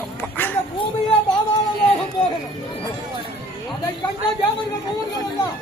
இந்த பூமியே பாதாள லோகம் போகணும். அதை கண்ட தேவர்கள் மூவர்கள் எல்லாம்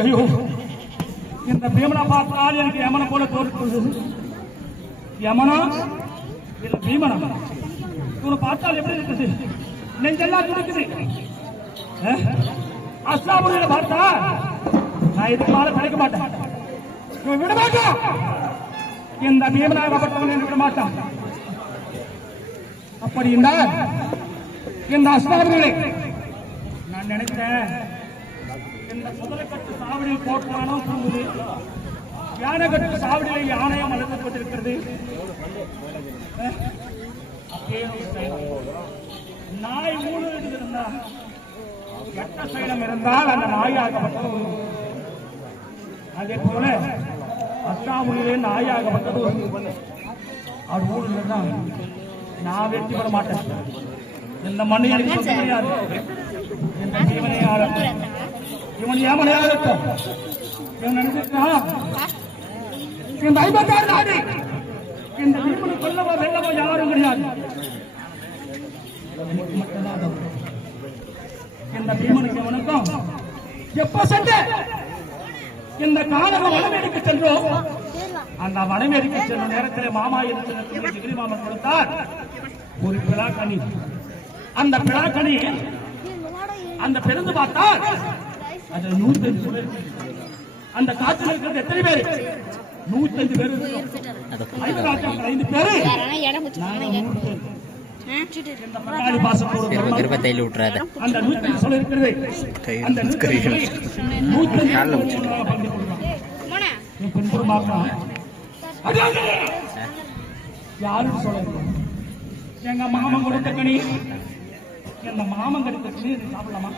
ஐயோ, இந்த பீமனை பார்த்தால் எனக்கு யமனை போல தோற்று. யமனா இல்ல பீமனா? இவனை பார்த்தால் எப்படி இருக்குது? நெஞ்செல்லாம் துடிக்குது. அஸ்லாமுடியில பார்த்தா நான் இதுக்கு மேல கிடைக்க மாட்டேன். இவன் விட மாட்டான். இந்த பீமனாகப்பட்டவன் விட மாட்டான். அப்படி என்றால் இந்த அஸ்லாமுடிகளை நான் நினைத்தேன், இந்த முதலைக்கட்டு சாவடியில் போட்டானோ தூங்குது, யானைக்கட்டு சாவடியில் யானையம் அழுத்தப்பட்டிருக்கிறது. நாய் ஊழல் இருந்தால் கட்ட சைலம் இருந்தால் அந்த நாயாகப்பட்டது. அதே போல அஸ்லாமுடியிலே நாயாகப்பட்டது. அவர் ஊழல் இருந்தால் நான் வெற்றி பெற மாட்டேன். இந்த மண்ணை எனக்கு சொல்ல முடியாது. இந்த ஜீவனை ஆளட்டும், இவன் ஏமனையாக இருக்கும். இவன் நினைச்சிருக்கான் இந்த 56 நாடு இந்த பீமனை கொல்லவோ வெல்லவோ யாரும் கிடையாது. இந்த பீமனுக்கு அவனுக்கும் எப்ப சென்ற இந்த காலக வனமேடிக்கு சென்றோம். அந்த வனமேடிக்கு சென்ற நேரத்தில் மாமா என்று டிகிரி மாமன் கொடுத்தார் ஒரு பிளாக்கணி. அந்த பிளாக்கணி அந்த பிறந்து பார்த்தால் அது 105 பேர். அந்த காற்றில் இருக்கிறது எத்தனை பேர்? 105 பேர். 5 பேரு அந்த 105 சொல்ல இருக்கிறது. அந்த 105 யாரும் சொல்ல எங்க மாமன் கொடுத்த கனி, எங்க மாமன் கொடுத்த கனி சாப்பிடலாமா?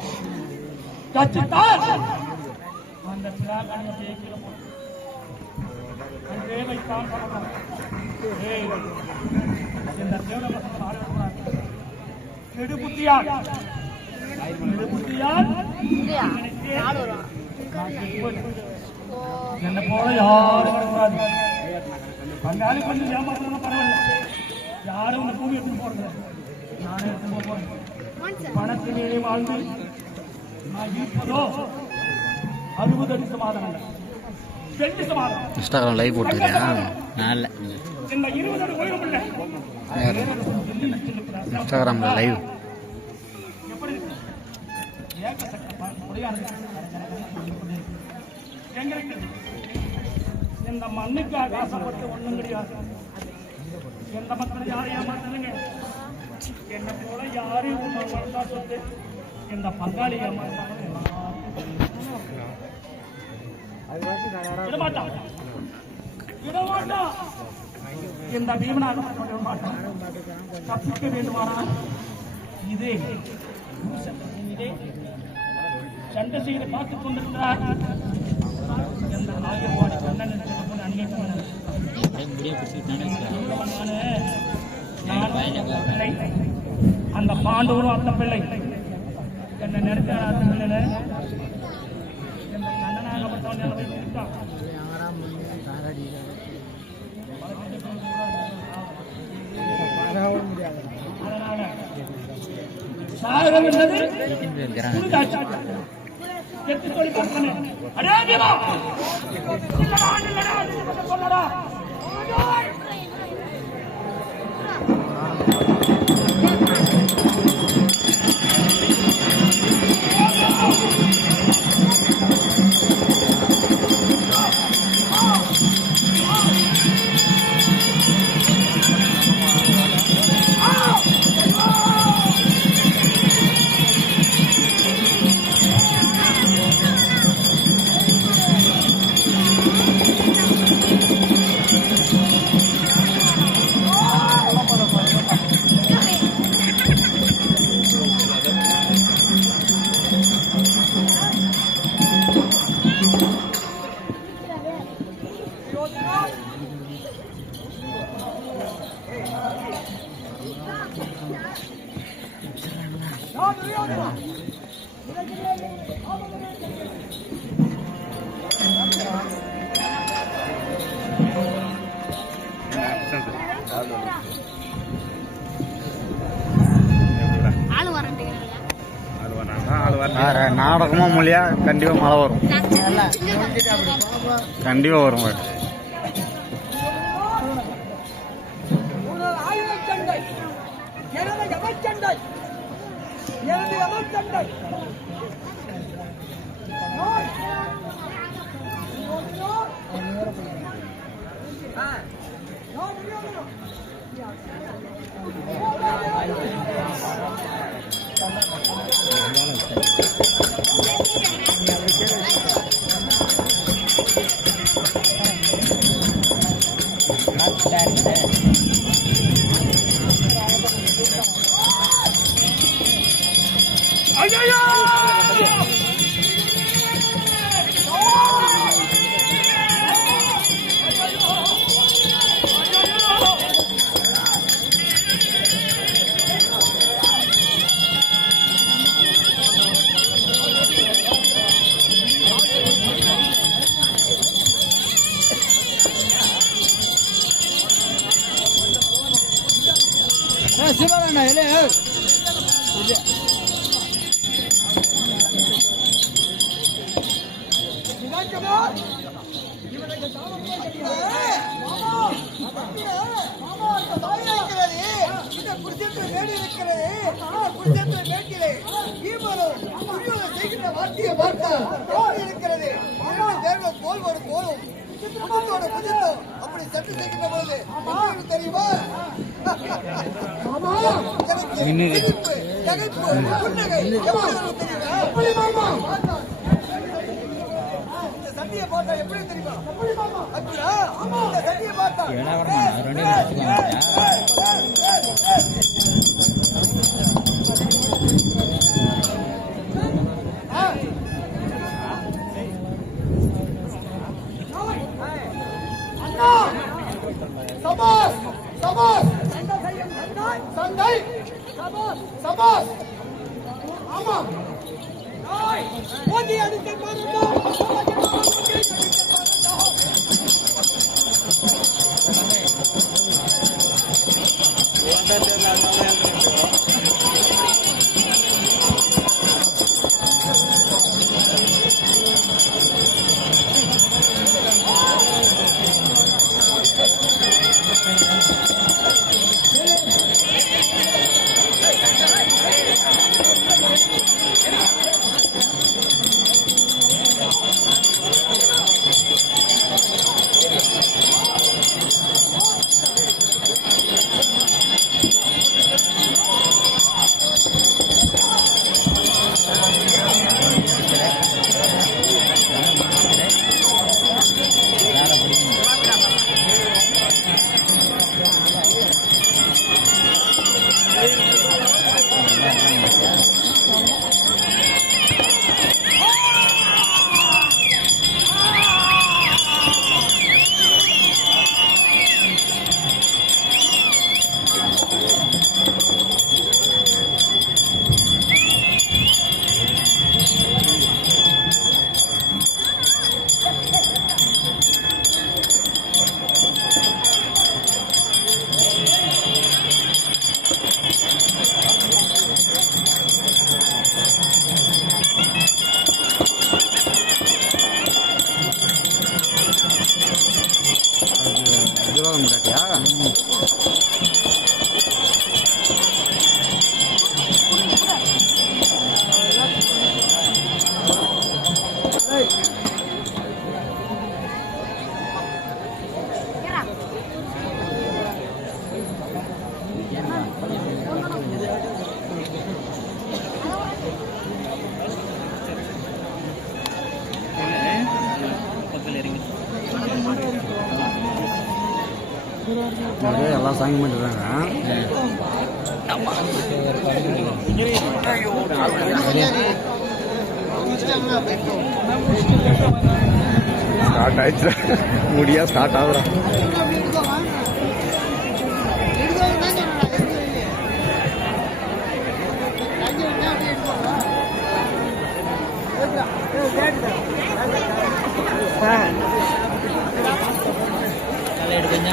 கச்சுத்தால் அந்த பிராகான பேக்கில அந்த தேவைத்தான் இந்த கெடுபுத்தியால் என்ன போல யாரும் வரக்கூடாது. பங்காளி கொஞ்சம் ஏமாற்றணும் பரவாயில்ல, யாரும் இந்த பூமி எடுத்து போறது நானே எடுத்து போறேன். பணத்திலே வாழ்ந்து நான் இருப்பதோ 60 அடி சமாதானம், 2 சமாதானம். இன்ஸ்டாகிராம் லைவ் போட்டுருக்கியா? நல்ல இந்த 20 அடி கோயில் இல்லை இன்ஸ்டாகிராம்ல லைவ் எப்படி எங்க இருக்குது? இந்த மண்ணுக்கு ஆகாசப்பட்டு ஒண்ணும் கிடையாது. எந்த மக்கள் யாரும் ஏமாத்துறீங்க? என்ன போல யாரையும் வளர்ந்தா சொத்து இந்த பங்காளி ஏமாத்தாங்க விடமாட்டான். இந்த பீமனாக மாட்டான். தப்பிக்க வேண்டுமானால் இதே சண்டை செய்து பார்த்துக் கொண்டிருக்கிறார். எந்த நாயகவாடி கண்ணன் அந்த பாண்டவரும் அந்த பிள்ளை என்ன நினைக்கிறார். அந்த பிள்ளைல எந்த கண்ணனாகப்பட்டவன் வைத்திருக்கான். அதனால சாகம் என்பது புரிதாட்சி. கெட்டு சொல்லி பார்க்கிறேன். அடே தேவா, இல்லடா, இல்லடா, இது சொல்லடா. நாடகமா மொழியா கண்டிப்பா மழை வரும். கண்டிப்பா வரும். சண்டை எனது எமச்சண்டை எனது எமச்சண்டை சிவராணா இல்லை அப்படி சட்டு செய்கின்ற பொழுது தெரியுமா சட்டியை பார்த்தா எப்படி தெரியுமா சட்டியை பார்த்தா சபாஸ் சபாஸ் சண்டை சபாஸ் சபாஸ் ஆமா ஓடி அடிக்க பாருடா நிறைய எல்லாம் சாங்கி பண்ணிடுறாங்க. ஸ்டார்ட் ஆயிடுச்சு, முடியா ஸ்டார்ட் ஆகுறா. எடுக்கங்க